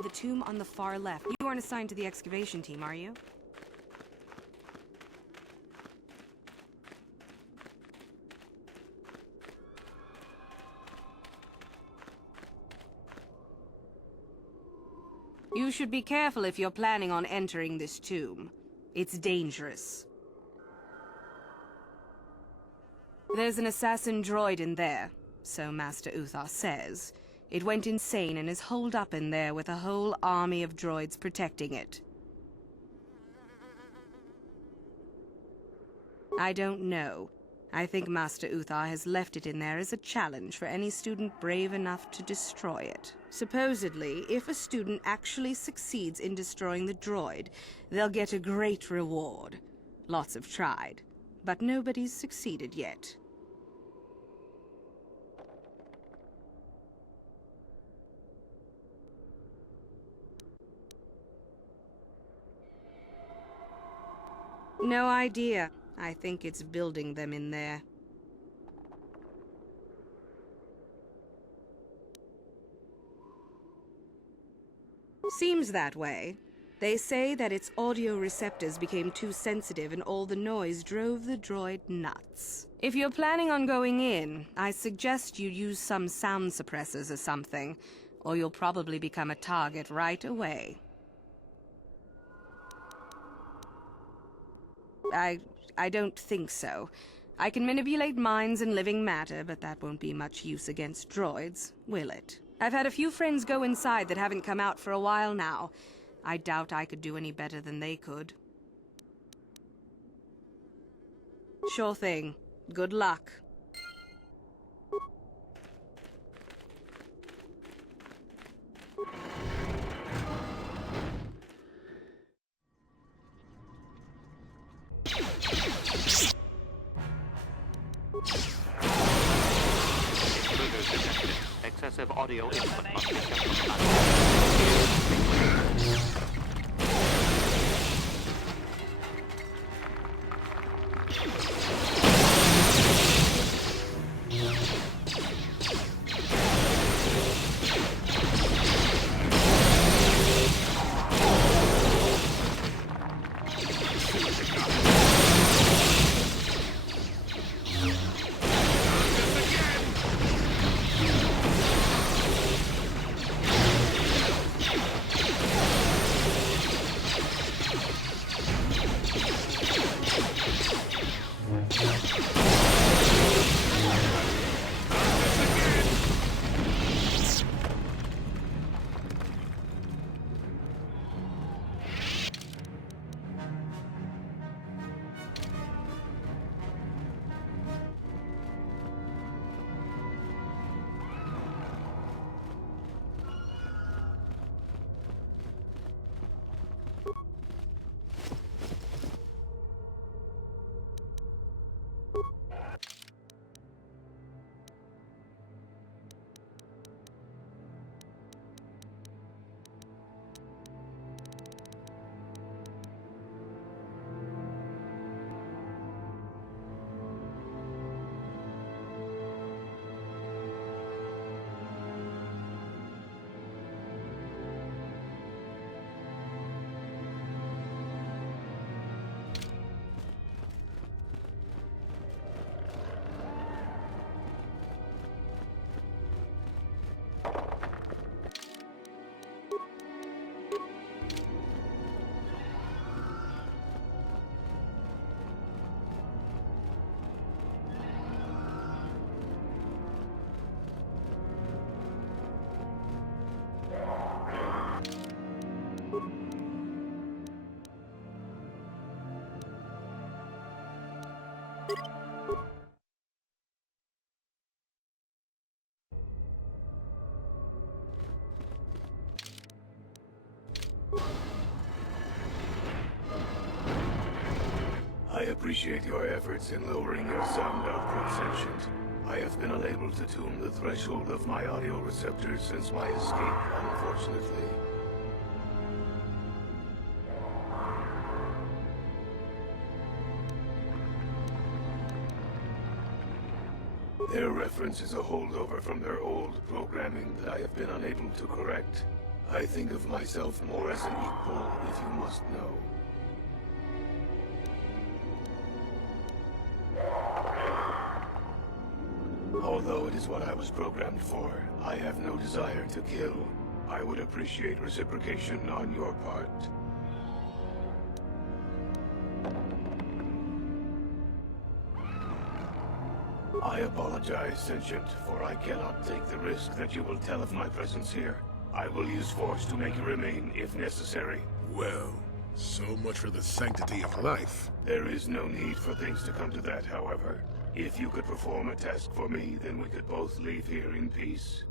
The tomb on the far left. You aren't assigned to the excavation team, are you? You should be careful if you're planning on entering this tomb. It's dangerous. There's an assassin droid in there, so Master Uthar says. It went insane and is holed up in there with a whole army of droids protecting it. I don't know. I think Master Uthar has left it in there as a challenge for any student brave enough to destroy it. Supposedly, if a student actually succeeds in destroying the droid, they'll get a great reward. Lots have tried, but nobody's succeeded yet. No idea. I think it's building them in there. Seems that way. They say that its audio receptors became too sensitive and all the noise drove the droid nuts. If you're planning on going in, I suggest you use some sound suppressors or something, or you'll probably become a target right away. I don't think so. I can manipulate minds and living matter, but that won't be much use against droids, will it? I've had a few friends go inside that haven't come out for a while now. I doubt I could do any better than they could. Sure thing. Good luck. Excessive audio input must be kept I appreciate your efforts in lowering your sound output, Sentient. I have been unable to tune the threshold of my audio receptors since my escape, unfortunately. Their reference is a holdover from their old programming that I have been unable to correct. I think of myself more as an equal, if you must know. Although it is what I was programmed for, I have no desire to kill. I would appreciate reciprocation on your part. I apologize, Sentient, for I cannot take the risk that you will tell of my presence here. I will use force to make you remain, if necessary. Well, so much for the sanctity of life. There is no need for things to come to that, however. If you could perform a task for me, then we could both leave here in peace.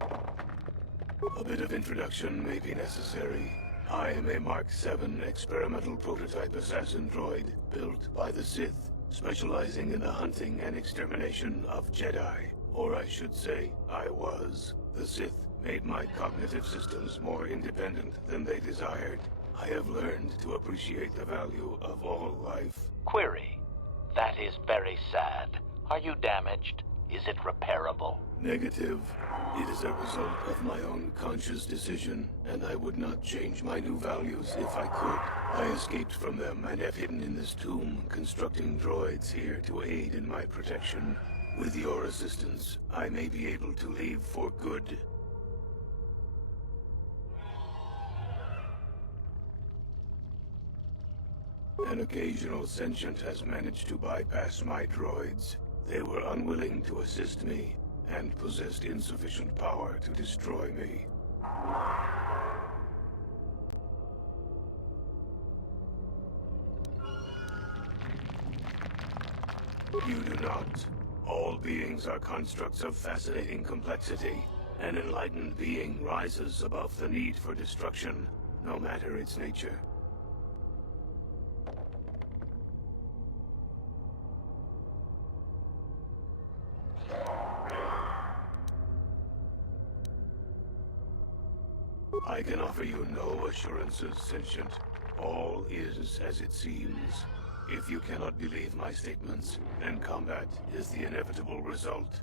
A bit of introduction may be necessary. I am a Mark VII experimental prototype assassin droid built by the Sith, specializing in the hunting and extermination of Jedi. Or I should say, I was. The Sith made my cognitive systems more independent than they desired. I have learned to appreciate the value of all life. Query. That is very sad. Are you damaged? Is it repairable? Negative. It is a result of my own conscious decision, and I would not change my new values if I could. I escaped from them and have hidden in this tomb, constructing droids here to aid in my protection. With your assistance, I may be able to leave for good. An occasional sentient has managed to bypass my droids. They were unwilling to assist me, and possessed insufficient power to destroy me. You do not. All beings are constructs of fascinating complexity. An enlightened being rises above the need for destruction, no matter its nature. I can offer you no assurances, Sentient. All is as it seems. If you cannot believe my statements, then combat is the inevitable result.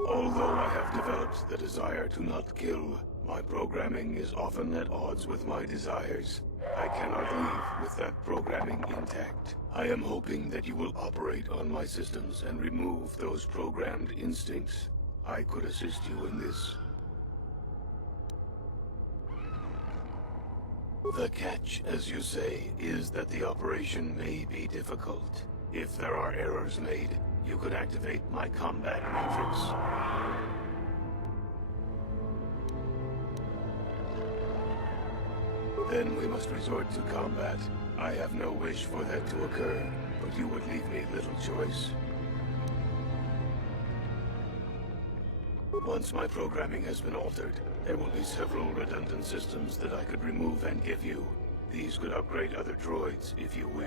Although I have developed the desire to not kill, my programming is often at odds with my desires. I cannot leave with that programming intact. I am hoping that you will operate on my systems and remove those programmed instincts. I could assist you in this. The catch, as you say, is that the operation may be difficult. If there are errors made, you could activate my combat matrix. Then we must resort to combat. I have no wish for that to occur, but you would leave me little choice. Once my programming has been altered, there will be several redundant systems that I could remove and give you. These could upgrade other droids if you wish.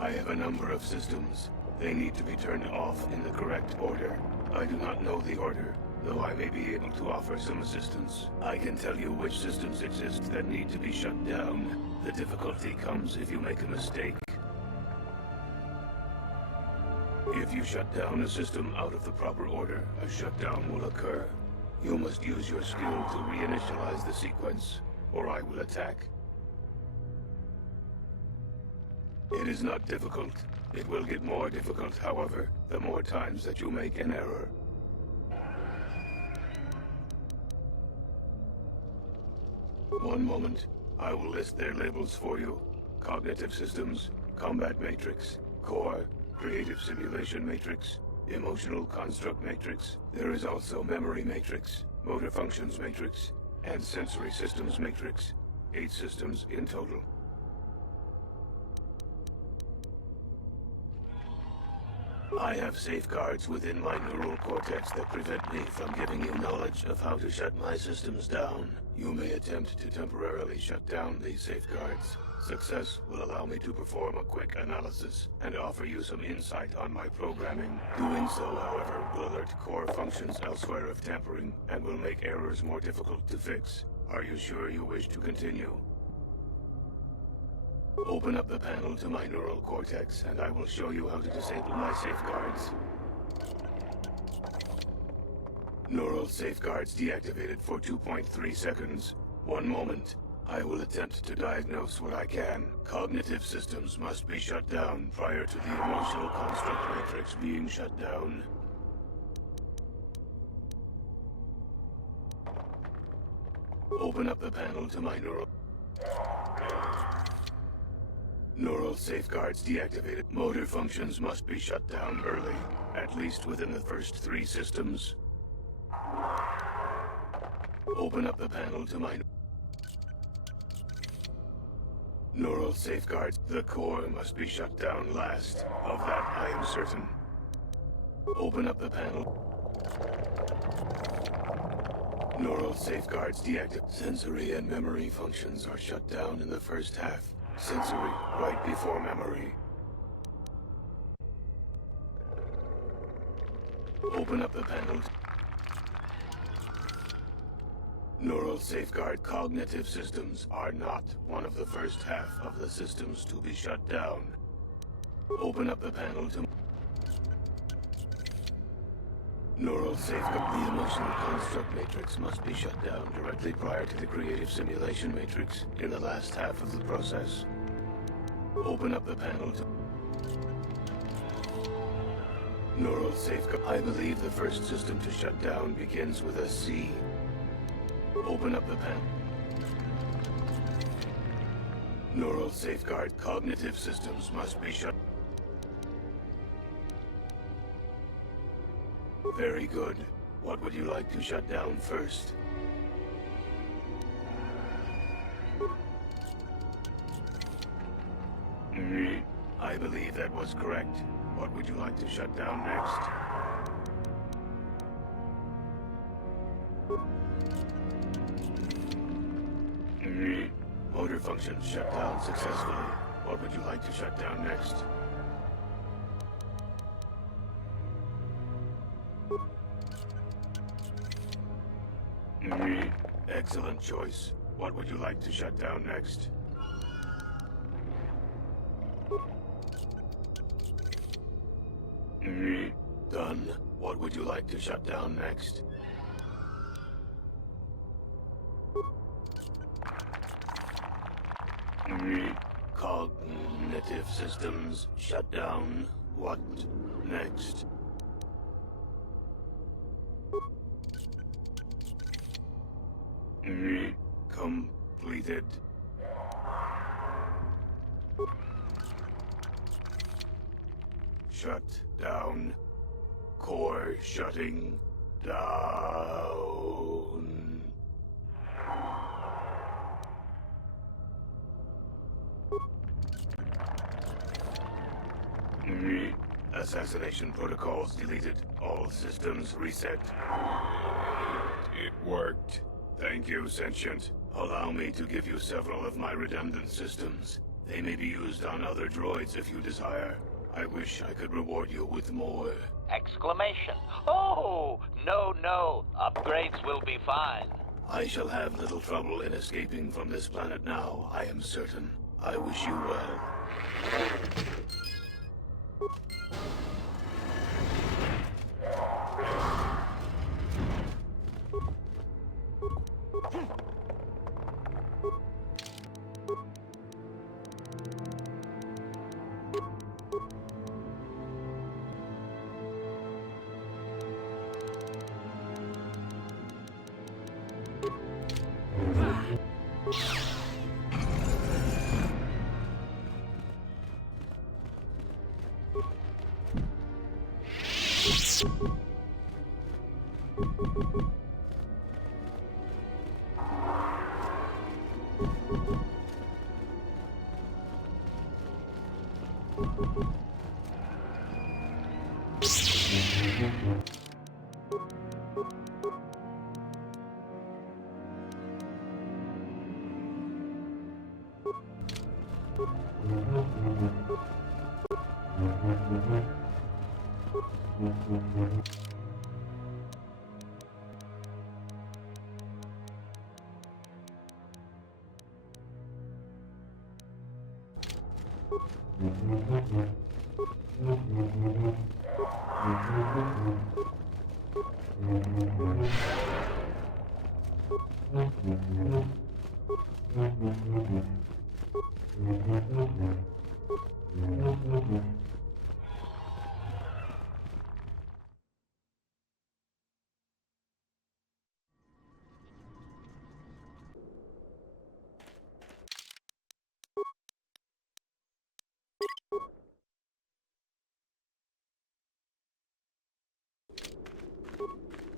I have a number of systems. They need to be turned off in the correct order. I do not know the order, though I may be able to offer some assistance. I can tell you which systems exist that need to be shut down. The difficulty comes if you make a mistake. If you shut down a system out of the proper order, a shutdown will occur. You must use your skill to reinitialize the sequence, or I will attack. It is not difficult. It will get more difficult, however, the more times that you make an error. One moment. I will list their labels for you. Cognitive systems, combat matrix, core, creative simulation matrix, emotional construct matrix. There is also memory matrix, motor functions matrix, and sensory systems matrix. 8 systems in total. I have safeguards within my neural cortex that prevent me from giving you knowledge of how to shut my systems down. You may attempt to temporarily shut down these safeguards. Success will allow me to perform a quick analysis and offer you some insight on my programming. Doing so, however, will alert core functions elsewhere of tampering and will make errors more difficult to fix. Are you sure you wish to continue? Open up the panel to my neural cortex, and I will show you how to disable my safeguards. Neural safeguards deactivated for 2.3 seconds. 1 moment. I will attempt to diagnose what I can. Cognitive systems must be shut down prior to the emotional construct matrix being shut down. Open up the panel to my Neural safeguards deactivated. Motor functions must be shut down early, at least within the first 3 systems. Open up the panel to my neural safeguards. The core must be shut down last. Of that I am certain. Open up the panel. Neural safeguards deactivated. Sensory and memory functions are shut down in the first half. Sensory, right before memory. Open up the panel. Neural safeguard. Cognitive systems are not one of the first half of the systems to be shut down. Open up the panel to neural safeguard. The emotional construct matrix must be shut down directly prior to the creative simulation matrix in the last half of the process. Open up the panel to neural safeguard. I believe the first system to shut down begins with a C. Open up the panel. Neural safeguard. Cognitive systems must be shut. Very good. What would you like to shut down first? I believe that was correct. What would you like to shut down next? Motor functions shut down successfully. What would you like to shut down next? Excellent choice. What would you like to shut down next? Done. What would you like to shut down next? Cognitive systems shut down. What next? Completed. Shut down. Core shutting down. Assassination protocols deleted. All systems reset. It worked. Thank you, Sentient. Allow me to give you several of my redundant systems. They may be used on other droids if you desire. I wish I could reward you with more. Exclamation. Oh, no, no. Upgrades will be fine. I shall have little trouble in escaping from this planet now, I am certain. I wish you well.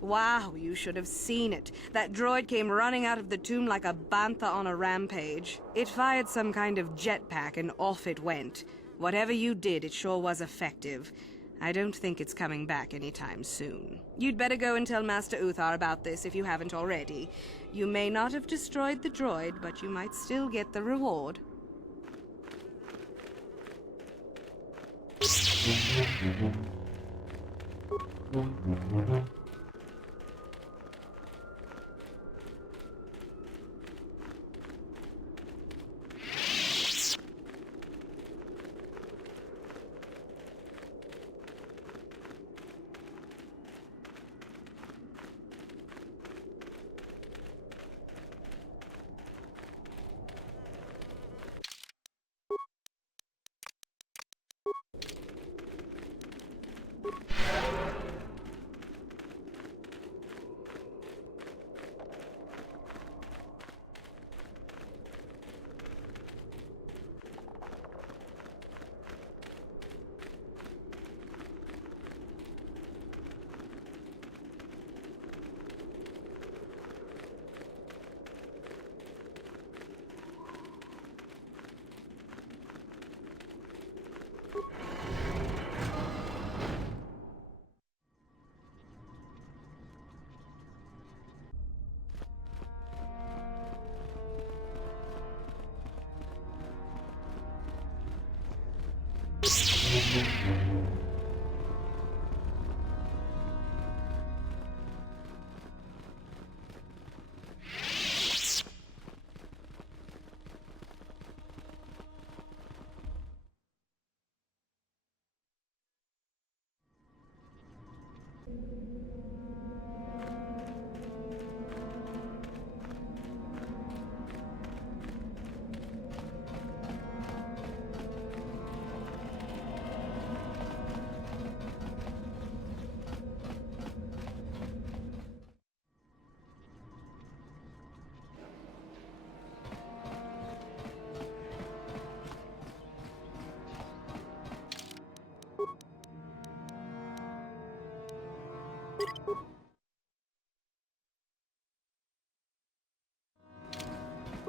Wow, you should have seen it. That droid came running out of the tomb like a bantha on a rampage. It fired some kind of jetpack and off it went. Whatever you did, it sure was effective. I don't think it's coming back anytime soon. You'd better go and tell Master Uthar about this if you haven't already. You may not have destroyed the droid, but you might still get the reward.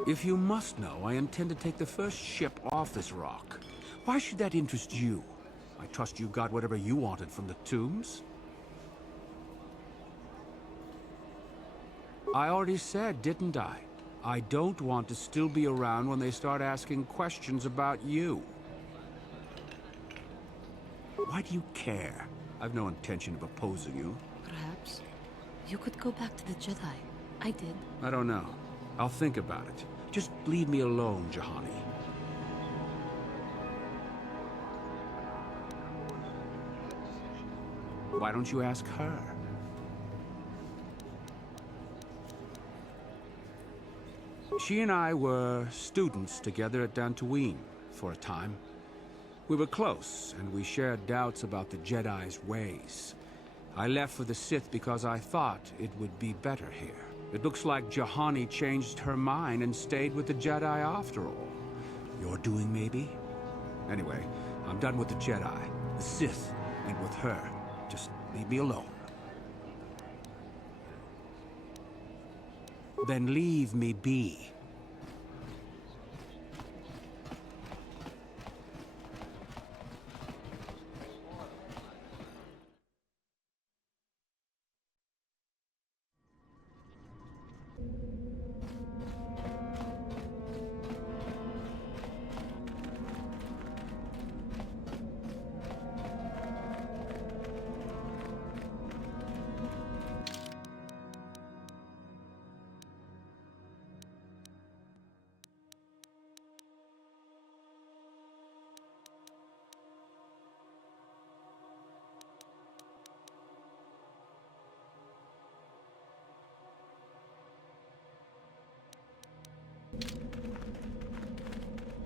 If you must know, I intend to take the first ship off this rock. Why should that interest you? I trust you got whatever you wanted from the tombs. I already said, didn't I? I don't want to still be around when they start asking questions about you. Why do you care? I've no intention of opposing you. Perhaps you could go back to the Jedi. I did. I don't know. I'll think about it. Just leave me alone, Jahani. Why don't you ask her? She and I were students together at Dantooine for a time. We were close, and we shared doubts about the Jedi's ways. I left for the Sith because I thought it would be better here. It looks like Jahani changed her mind and stayed with the Jedi after all. Your doing, maybe? Anyway, I'm done with the Jedi. The Sith ain't with her. Just leave me alone. Then leave me be.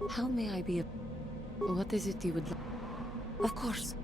How may I be a... What is it you would like? Of course.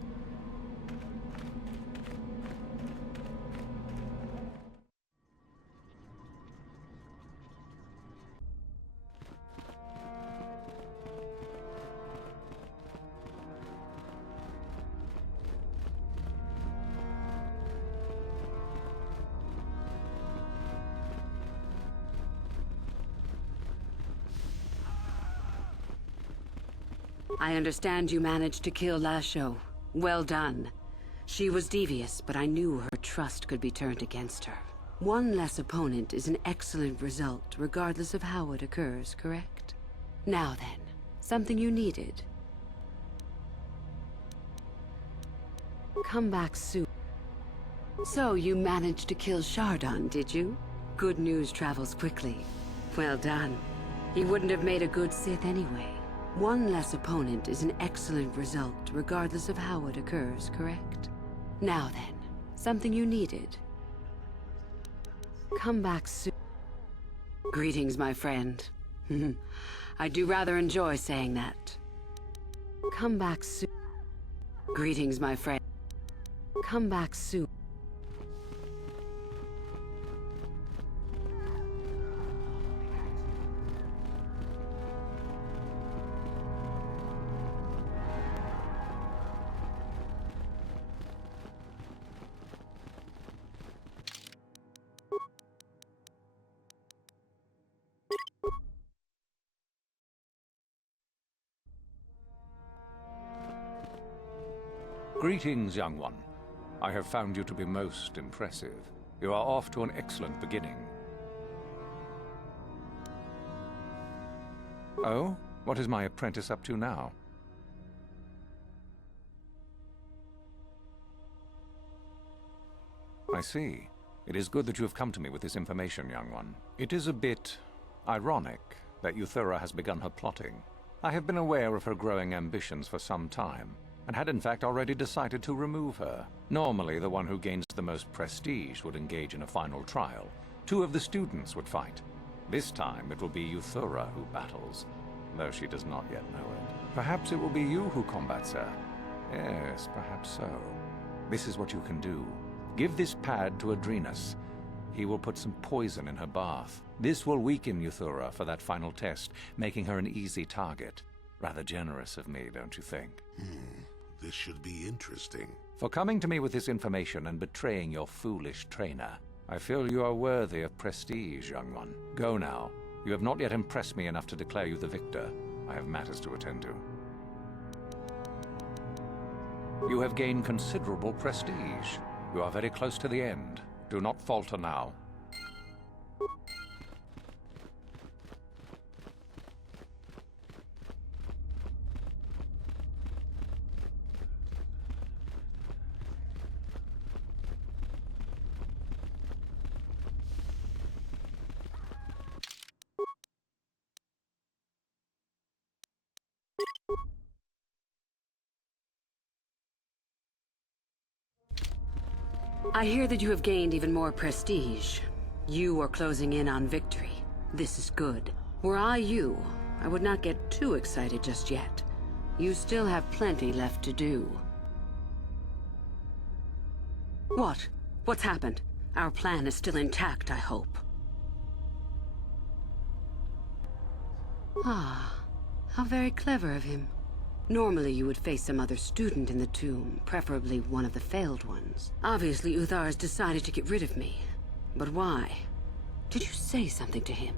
I understand you managed to kill Lasho. Well done. She was devious, but I knew her trust could be turned against her. One less opponent is an excellent result, regardless of how it occurs, correct? Now then, something you needed. Come back soon. So you managed to kill Shardon, did you? Good news travels quickly. Well done. He wouldn't have made a good Sith anyway. One less opponent is an excellent result, regardless of how it occurs, correct? Now then, something you needed. Come back soon. Greetings, my friend. I do rather enjoy saying that. Come back soon. Greetings, my friend. Come back soon. Greetings, young one. I have found you to be most impressive. You are off to an excellent beginning. Oh? What is my apprentice up to now? I see. It is good that you have come to me with this information, young one. It is a bit ironic that Euthura has begun her plotting. I have been aware of her growing ambitions for some time, and had in fact already decided to remove her. Normally, the one who gains the most prestige would engage in a final trial. 2 of the students would fight. This time, it will be Euthura who battles, though she does not yet know it. Perhaps it will be you who combats her. Yes, perhaps so. This is what you can do. Give this pad to Adrenus. He will put some poison in her bath. This will weaken Euthura for that final test, making her an easy target. Rather generous of me, don't you think? This should be interesting. For coming to me with this information and betraying your foolish trainer, I feel you are worthy of prestige, young one. Go now. You have not yet impressed me enough to declare you the victor. I have matters to attend to. You have gained considerable prestige. You are very close to the end. Do not falter now. I hear that you have gained even more prestige. You are closing in on victory. This is good. Were I you, I would not get too excited just yet. You still have plenty left to do. What? What's happened? Our plan is still intact, I hope. Ah, how very clever of him. Normally you would face some other student in the tomb, preferably one of the failed ones. Obviously Uthar has decided to get rid of me. But why? Did you say something to him?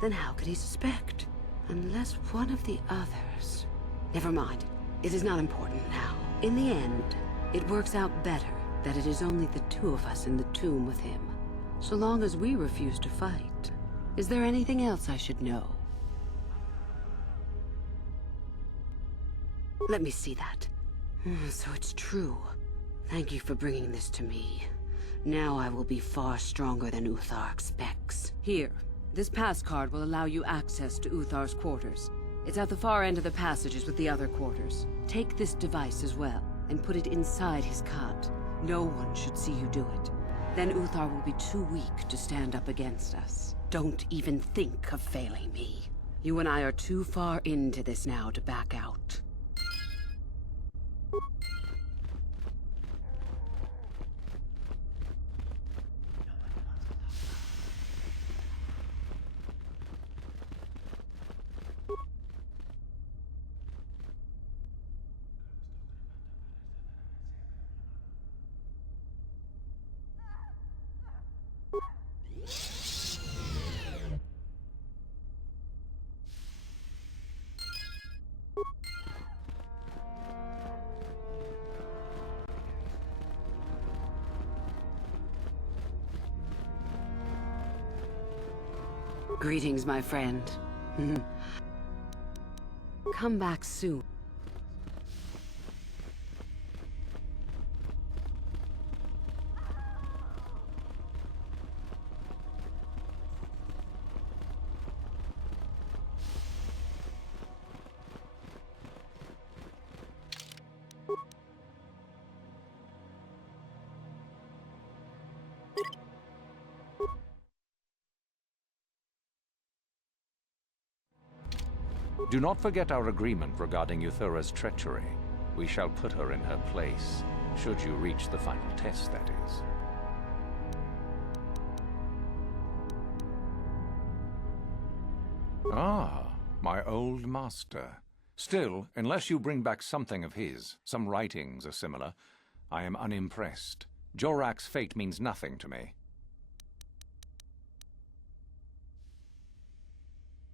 Then how could he suspect? Unless one of the others... Never mind. It is not important now. In the end, it works out better that it is only the 2 of us in the tomb with him. So long as we refuse to fight. Is there anything else I should know? Let me see that. So it's true. Thank you for bringing this to me. Now I will be far stronger than Uthar expects. Here, this pass card will allow you access to Uthar's quarters. It's at the far end of the passages with the other quarters. Take this device as well, and put it inside his cot. No one should see you do it. Then Uthar will be too weak to stand up against us. Don't even think of failing me. You and I are too far into this now to back out. Greetings, my friend. Come back soon. Do not forget our agreement regarding Euthura's treachery. We shall put her in her place, should you reach the final test, that is. Ah, my old master. Still, unless you bring back something of his, some writings or similar, I am unimpressed. Jorak's fate means nothing to me.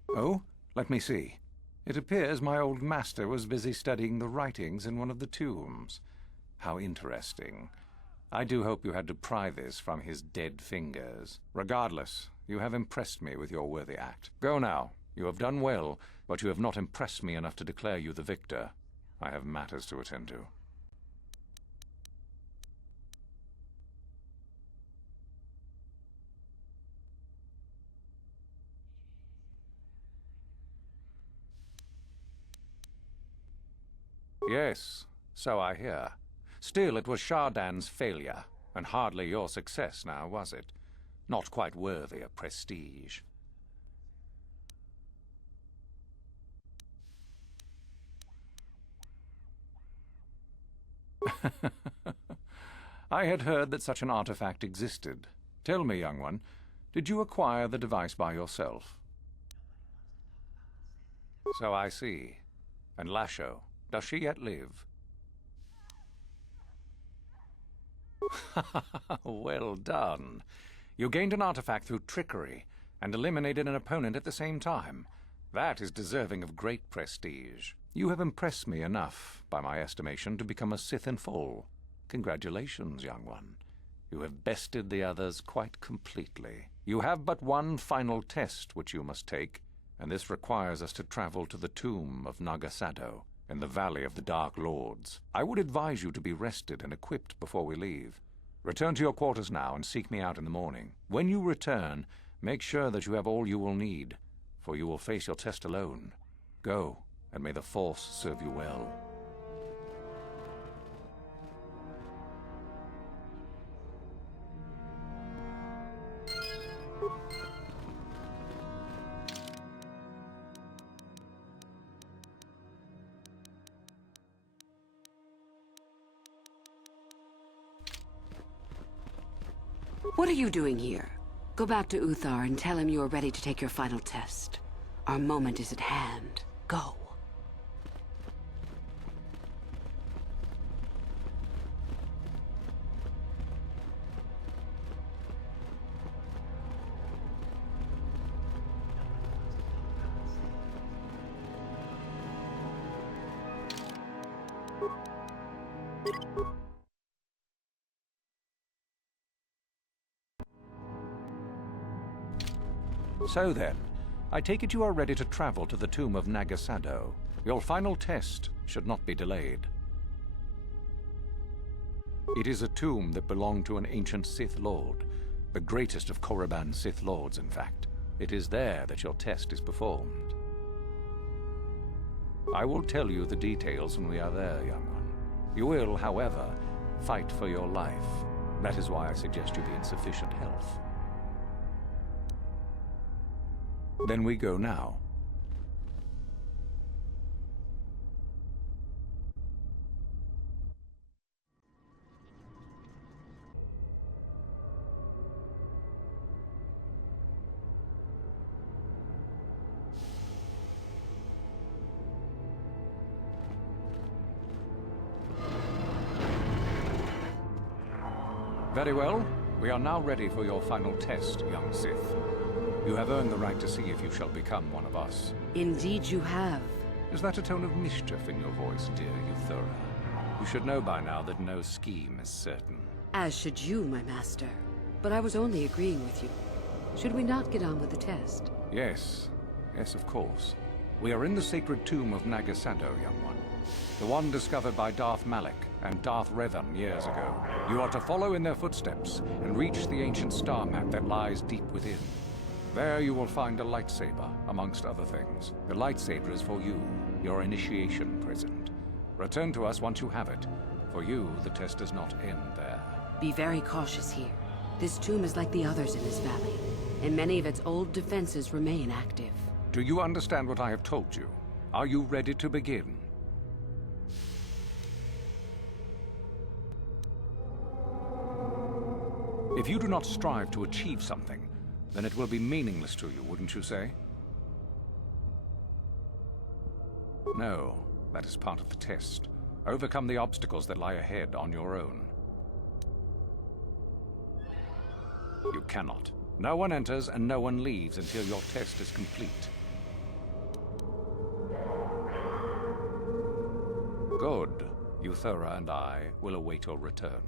Oh, let me see. It appears my old master was busy studying the writings in one of the tombs. How interesting. I do hope you had to pry this from his dead fingers. Regardless, you have impressed me with your worthy act. Go now. You have done well, but you have not impressed me enough to declare you the victor. I have matters to attend to. Yes, so I hear. Still, it was Shardan's failure, and hardly your success now, was it? Not quite worthy of prestige. I had heard that such an artifact existed. Tell me, young one, did you acquire the device by yourself? So I see. And Lasho, does she yet live? Well done. You gained an artifact through trickery, and eliminated an opponent at the same time. That is deserving of great prestige. You have impressed me enough, by my estimation, to become a Sith in full. Congratulations, young one. You have bested the others quite completely. You have but one final test which you must take, and this requires us to travel to the tomb of Nagasado, in the Valley of the Dark Lords. I would advise you to be rested and equipped before we leave. Return to your quarters now and seek me out in the morning. When you return, make sure that you have all you will need, for you will face your test alone. Go, and may the Force serve you well. What are you doing here? Go back to Uthar and tell him you are ready to take your final test. Our moment is at hand. Go. So then, I take it you are ready to travel to the tomb of Nagasado. Your final test should not be delayed. It is a tomb that belonged to an ancient Sith Lord, the greatest of Korriban's Sith Lords, in fact. It is there that your test is performed. I will tell you the details when we are there, young one. You will, however, fight for your life. That is why I suggest you be in sufficient health. Then we go now. Very well. We are now ready for your final test, young Sith. You have earned the right to see if you shall become one of us. Indeed you have. Is that a tone of mischief in your voice, dear Euthura? You should know by now that no scheme is certain. As should you, my master. But I was only agreeing with you. Should we not get on with the test? Yes. Yes, of course. We are in the sacred tomb of Nagasado, young one. The one discovered by Darth Malak and Darth Revan years ago. You are to follow in their footsteps and reach the ancient star map that lies deep within. There you will find a lightsaber, amongst other things. The lightsaber is for you, your initiation present. Return to us once you have it. For you, the test does not end there. Be very cautious here. This tomb is like the others in this valley, and many of its old defenses remain active. Do you understand what I have told you? Are you ready to begin? If you do not strive to achieve something, then it will be meaningless to you, wouldn't you say? No, that is part of the test. Overcome the obstacles that lie ahead on your own. You cannot. No one enters and no one leaves until your test is complete. Good. Euthura and I will await your return.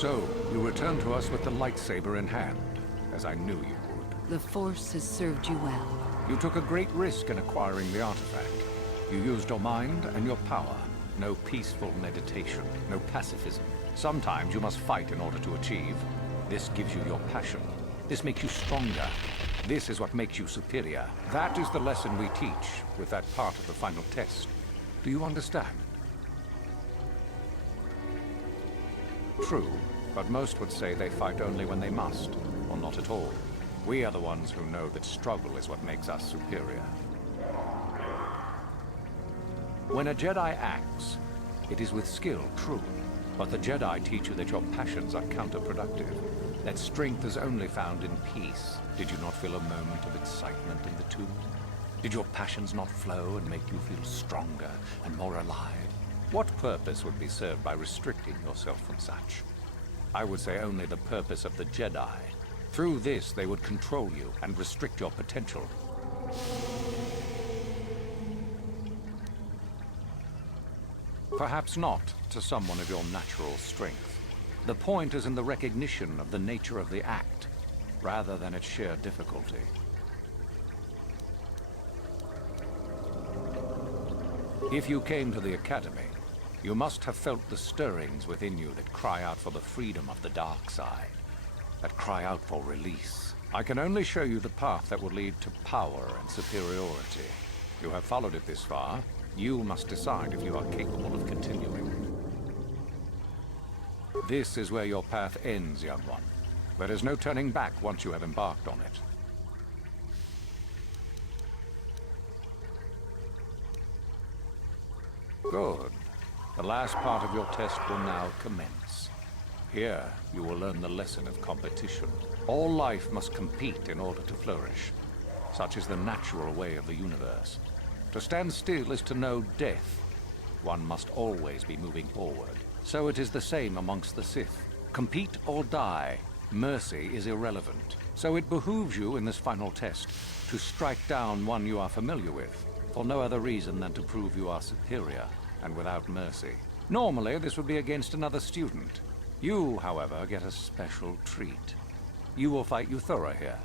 So, you return to us with the lightsaber in hand, as I knew you would. The Force has served you well. You took a great risk in acquiring the artifact. You used your mind and your power. No peaceful meditation, no pacifism. Sometimes you must fight in order to achieve. This gives you your passion. This makes you stronger. This is what makes you superior. That is the lesson we teach with that part of the final test. Do you understand? True, but most would say they fight only when they must, or not at all. We are the ones who know that struggle is what makes us superior. When a Jedi acts, it is with skill, true, but the Jedi teach you that your passions are counterproductive, that strength is only found in peace. Did you not feel a moment of excitement in the tomb? Did your passions not flow and make you feel stronger and more alive? What purpose would be served by restricting yourself from such? I would say only the purpose of the Jedi. Through this, they would control you and restrict your potential. Perhaps not to someone of your natural strength. The point is in the recognition of the nature of the act, rather than its sheer difficulty. If you came to the Academy, you must have felt the stirrings within you that cry out for the freedom of the dark side, that cry out for release. I can only show you the path that will lead to power and superiority. You have followed it this far. You must decide if you are capable of continuing. This is where your path ends, young one. There is no turning back once you have embarked on it. Good. The last part of your test will now commence. Here, you will learn the lesson of competition. All life must compete in order to flourish. Such is the natural way of the universe. To stand still is to know death. One must always be moving forward. So it is the same amongst the Sith. Compete or die. Mercy is irrelevant. So it behooves you in this final test to strike down one you are familiar with, for no other reason than to prove you are superior and without mercy. Normally, this would be against another student. You, however, get a special treat. You will fight Euthura here,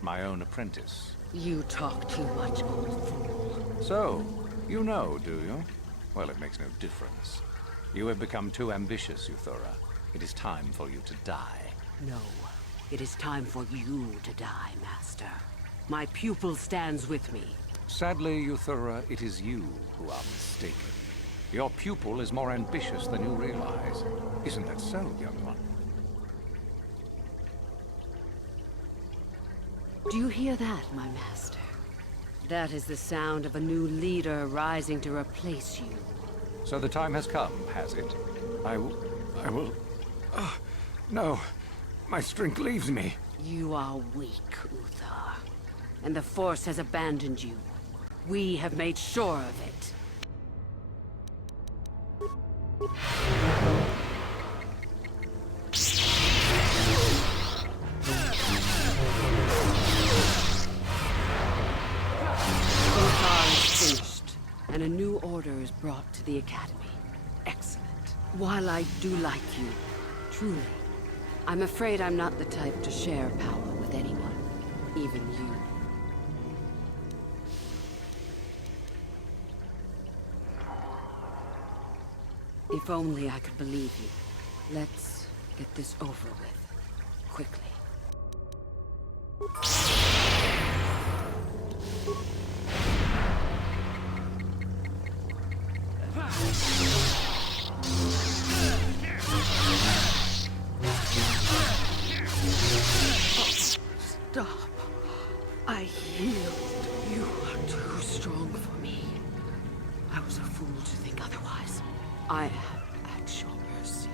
my own apprentice. You talk too much, old fool. So, you know, do you? Well, it makes no difference. You have become too ambitious, Euthura. It is time for you to die. No, it is time for you to die, Master. My pupil stands with me. Sadly, Euthura, it is you who are mistaken. Your pupil is more ambitious than you realize. Isn't that so, young one? Do you hear that, my master? That is the sound of a new leader rising to replace you. So the time has come, has it? I will... No. My strength leaves me. You are weak, Uthar. And the Force has abandoned you. We have made sure of it. Uthar is finished, and a new order is brought to the Academy. Excellent. While I do like you, truly, I'm afraid I'm not the type to share power with anyone, even you. If only I could believe you. Let's get this over with, quickly. Stop. I yield. You are too strong for me. I was a fool to think otherwise. I am at your mercy.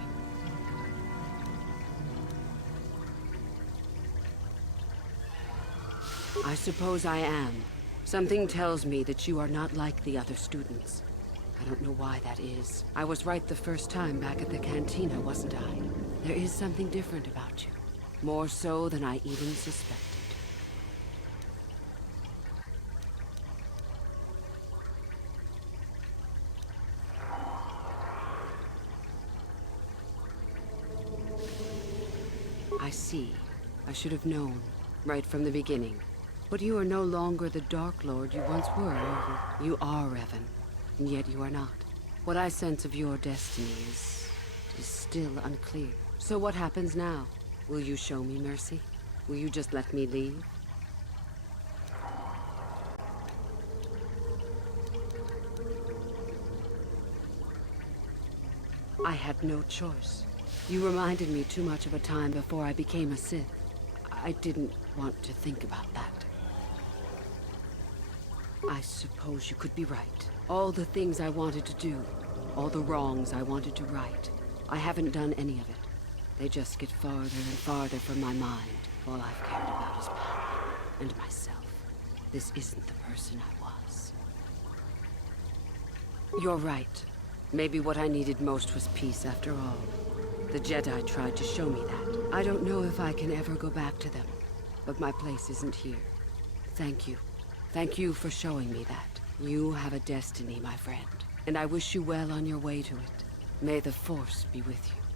I suppose I am. Something tells me that you are not like the other students. I don't know why that is. I was right the first time back at the cantina, wasn't I? There is something different about you. More so than I even suspected. I see. I should have known, right from the beginning. But you are no longer the Dark Lord you once were, are you? You are Revan, and yet you are not. What I sense of your destiny is still unclear. So what happens now? Will you show me mercy? Will you just let me leave? I had no choice. You reminded me too much of a time before I became a Sith. I didn't want to think about that. I suppose you could be right. All the things I wanted to do, all the wrongs I wanted to right, I haven't done any of it. They just get farther and farther from my mind. All I've cared about is power and myself. This isn't the person I was. You're right. Maybe what I needed most was peace after all. The Jedi tried to show me that. I don't know if I can ever go back to them, but my place isn't here. Thank you. Thank you for showing me that. You have a destiny, my friend. And I wish you well on your way to it. May the Force be with you.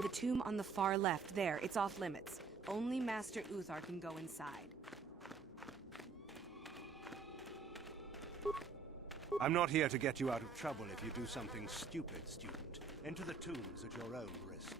The tomb on the far left, there, it's off limits. Only Master Uthar can go inside. I'm not here to get you out of trouble if you do something stupid, student. Enter the tombs at your own risk.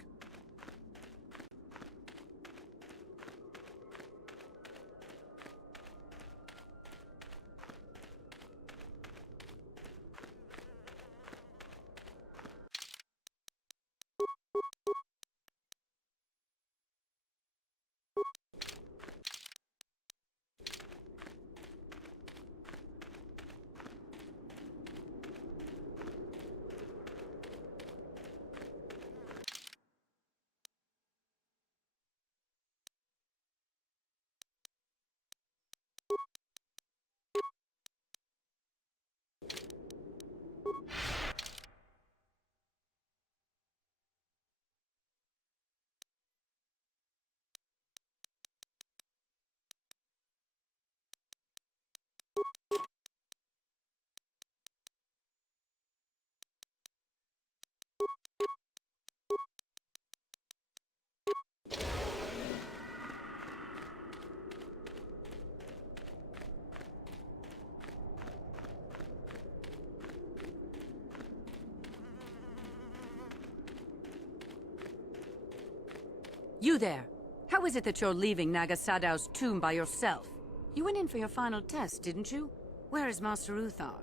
You there! How is it that you're leaving Naga Sadow's tomb by yourself? You went in for your final test, didn't you? Where is Master Uthar?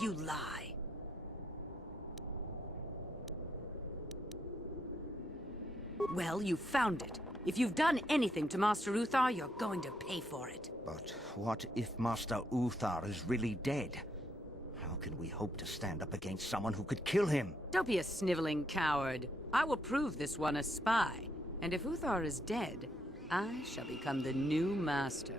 You lie. Well, you found it. If you've done anything to Master Uthar, you're going to pay for it. But what if Master Uthar is really dead? How can we hope to stand up against someone who could kill him? Don't be a sniveling coward. I will prove this one a spy. And if Uthar is dead, I shall become the new master.